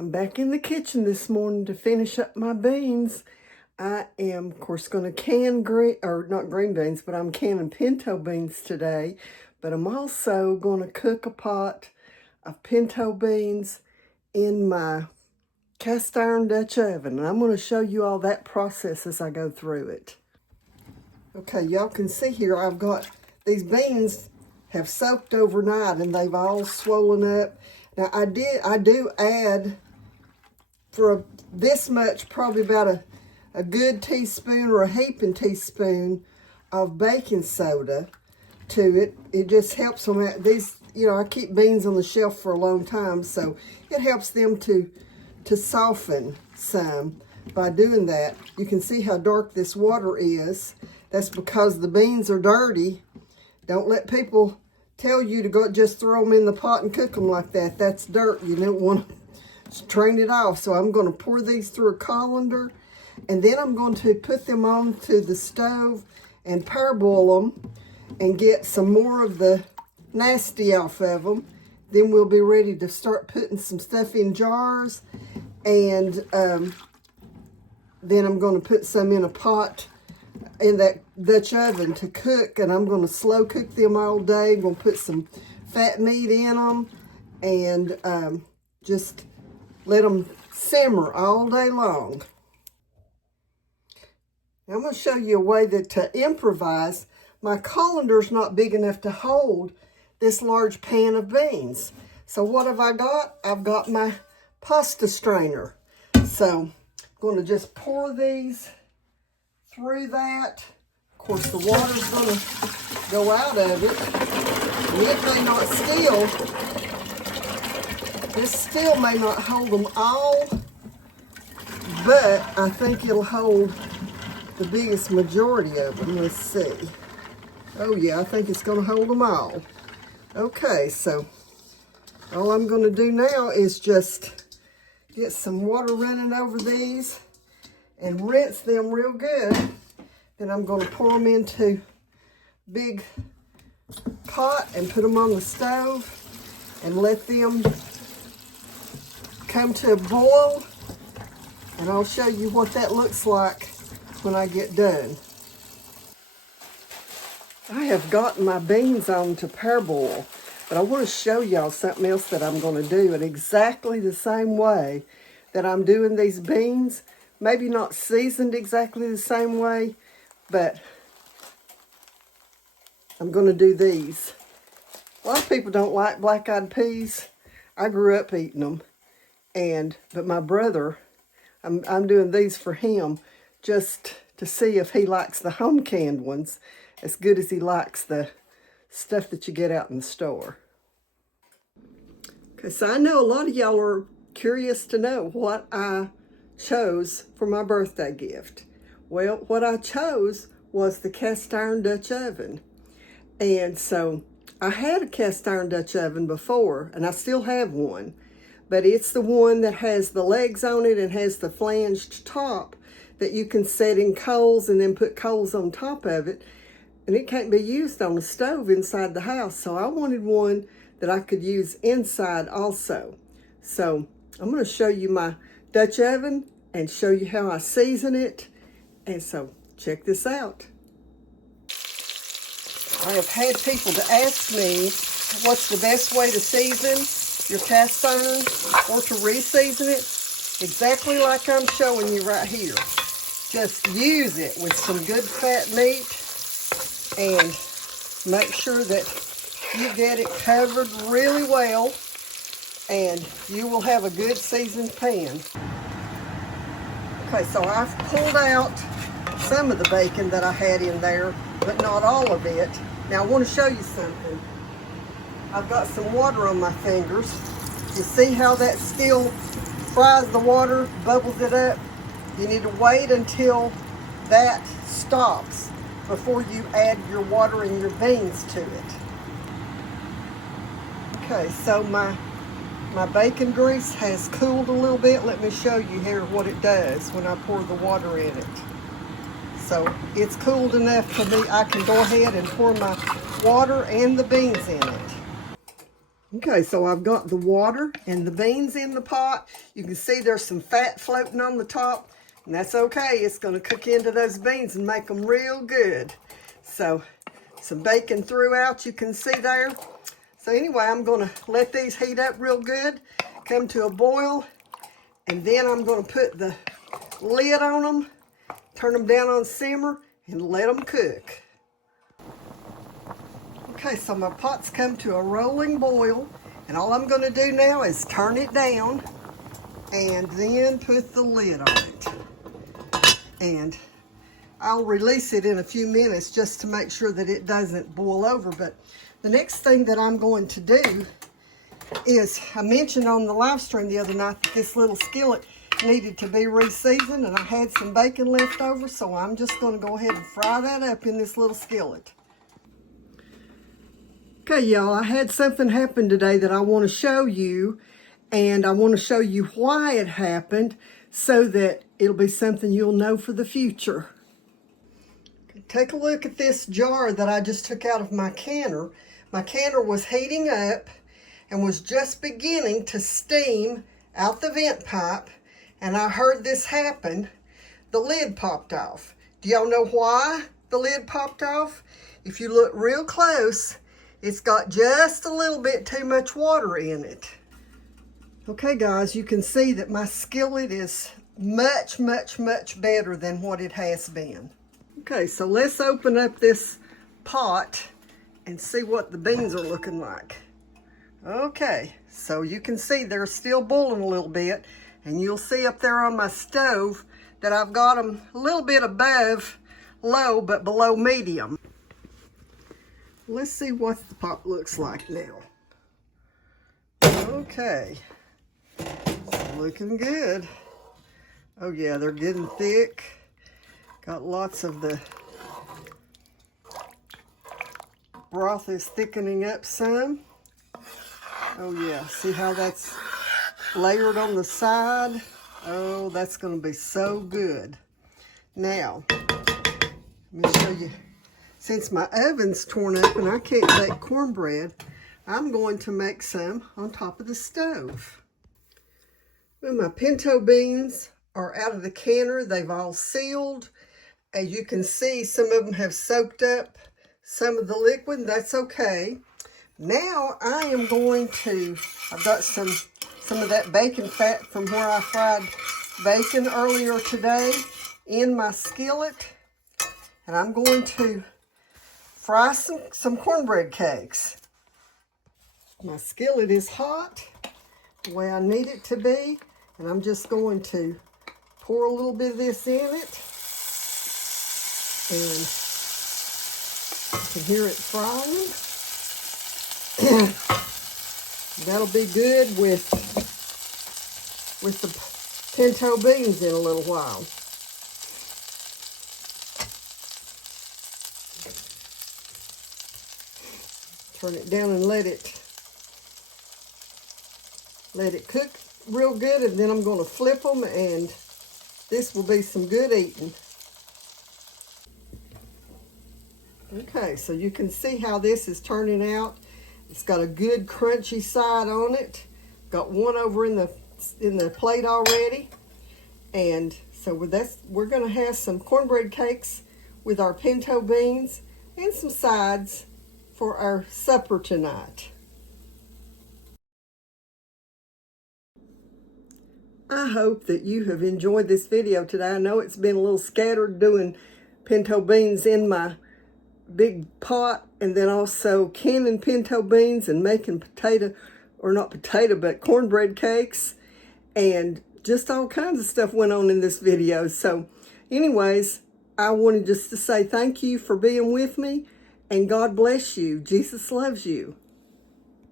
I'm back in the kitchen this morning to finish up my beans. I am, of course, going to can not green beans, but I'm canning pinto beans today. But I'm also going to cook a pot of pinto beans in my cast iron Dutch oven. And I'm going to show you all that process as I go through it. Okay, y'all can see here I've got these beans have soaked overnight and they've all swollen up. Now I do add for this much, probably about a good teaspoon or a heaping teaspoon of baking soda to it. It just helps them out. These, I keep beans on the shelf for a long time, so it helps them to soften some by doing that. You can see how dark this water is. That's because the beans are dirty. Don't let people tell you to just throw them in the pot and cook them like that. That's dirt. You don't want to strain it off. So I'm going to pour these through a colander, and then I'm going to put them onto the stove and parboil them and get some more of the nasty off of them. Then we'll be ready to start putting some stuff in jars, and then I'm going to put some in a pot in that Dutch oven to cook, and I'm going to slow cook them all day. I'm going to put some fat meat in them and just let them simmer all day long. Now I'm going to show you a way to improvise. My colander's not big enough to hold this large pan of beans. So what have I got? I've got my pasta strainer. So I'm going to just pour these through that. Of course, the water's going to go out of it. And it may not this still may not hold them all, but I think it'll hold the biggest majority of them. Let's see. Oh yeah, I think it's going to hold them all. Okay, so all I'm going to do now is just get some water running over these and rinse them real good. Then I'm going to pour them into a big pot and put them on the stove and let them come to a boil. And I'll show you what that looks like when I get done. I have gotten my beans on to parboil, but I want to show y'all something else that I'm going to do in exactly the same way that I'm doing these beans. Maybe not seasoned exactly the same way, but I'm going to do these. A lot of people don't like black-eyed peas. I grew up eating them, but my brother, I'm doing these for him just to see if he likes the home canned ones as good as he likes the stuff that you get out in the store. Okay, so I know a lot of y'all are curious to know what I chose for my birthday gift. Well, what I chose was the cast iron Dutch oven. And so I had a cast iron Dutch oven before, and I still have one, but it's the one that has the legs on it and has the flanged top that you can set in coals and then put coals on top of it. And it can't be used on a stove inside the house. So I wanted one that I could use inside also. So I'm going to show you my Dutch oven and show you how I season it. And so check this out. I have had people to ask me what's the best way to season your cast iron or to re-season it. Exactly like I'm showing you right here. Just use it with some good fat meat and make sure that you get it covered really well, and you will have a good seasoned pan. Okay, so I've pulled out some of the bacon that I had in there, but not all of it. Now I want to show you something. I've got some water on my fingers. You see how that still fries the water, bubbles it up? You need to wait until that stops before you add your water and your beans to it. Okay, so my bacon grease has cooled a little bit. Let me show you here what it does when I pour the water in it. So it's cooled enough for me, I can go ahead and pour my water and the beans in it. Okay, so I've got the water and the beans in the pot. You can see there's some fat floating on the top, and that's okay. It's going to cook into those beans and make them real good. So some bacon throughout, you can see there. So anyway, I'm going to let these heat up real good, come to a boil, and then I'm going to put the lid on them, turn them down on simmer, and let them cook. Okay, so my pot's come to a rolling boil, and all I'm going to do now is turn it down and then put the lid on it. And I'll release it in a few minutes just to make sure that it doesn't boil over. But the next thing that I'm going to do is, I mentioned on the live stream the other night that this little skillet needed to be re-seasoned, and I had some bacon left over, so I'm just going to go ahead and fry that up in this little skillet. Okay, y'all, I had something happen today that I want to show you, and I want to show you why it happened so that it'll be something you'll know for the future. Take a look at this jar that I just took out of my canner. My canner was heating up and was just beginning to steam out the vent pipe, and I heard this happen. The lid popped off. Do y'all know why the lid popped off? If you look real close, it's got just a little bit too much water in it. Okay, guys, you can see that my skillet is much, much, much better than what it has been. Okay, so let's open up this pot and see what the beans are looking like. Okay, so you can see they're still boiling a little bit, and you'll see up there on my stove that I've got them a little bit above low, but below medium. Let's see what the pot looks like now. Okay, it's looking good. Oh yeah, they're getting thick. Got lots of the broth is thickening up some. Oh yeah, see how that's layered on the side? Oh, that's going to be so good. Now, let me show you. Since my oven's torn up and I can't bake cornbread, I'm going to make some on top of the stove. Well, my pinto beans are out of the canner. They've all sealed. As you can see, some of them have soaked up some of the liquid. That's okay. Now I am going to, I've got some of that bacon fat from where I fried bacon earlier today in my skillet. And I'm going to fry some cornbread cakes. My skillet is hot the way I need it to be, and I'm just going to pour a little bit of this in it, and you can hear it frying. That'll be good with the pinto beans in a little while. Turn it down and let it cook real good, and then I'm going to flip them, and this will be some good eating. Okay, so you can see how this is turning out. It's got a good crunchy side on it. Got one over in the plate already, and so with that, we're going to have some cornbread cakes with our pinto beans and some sides for our supper tonight. I hope that you have enjoyed this video today. I know it's been a little scattered doing pinto beans in my big pot, and then also canning pinto beans and making cornbread cakes, and just all kinds of stuff went on in this video. So anyways, I wanted just to say thank you for being with me, and God bless you. Jesus loves you.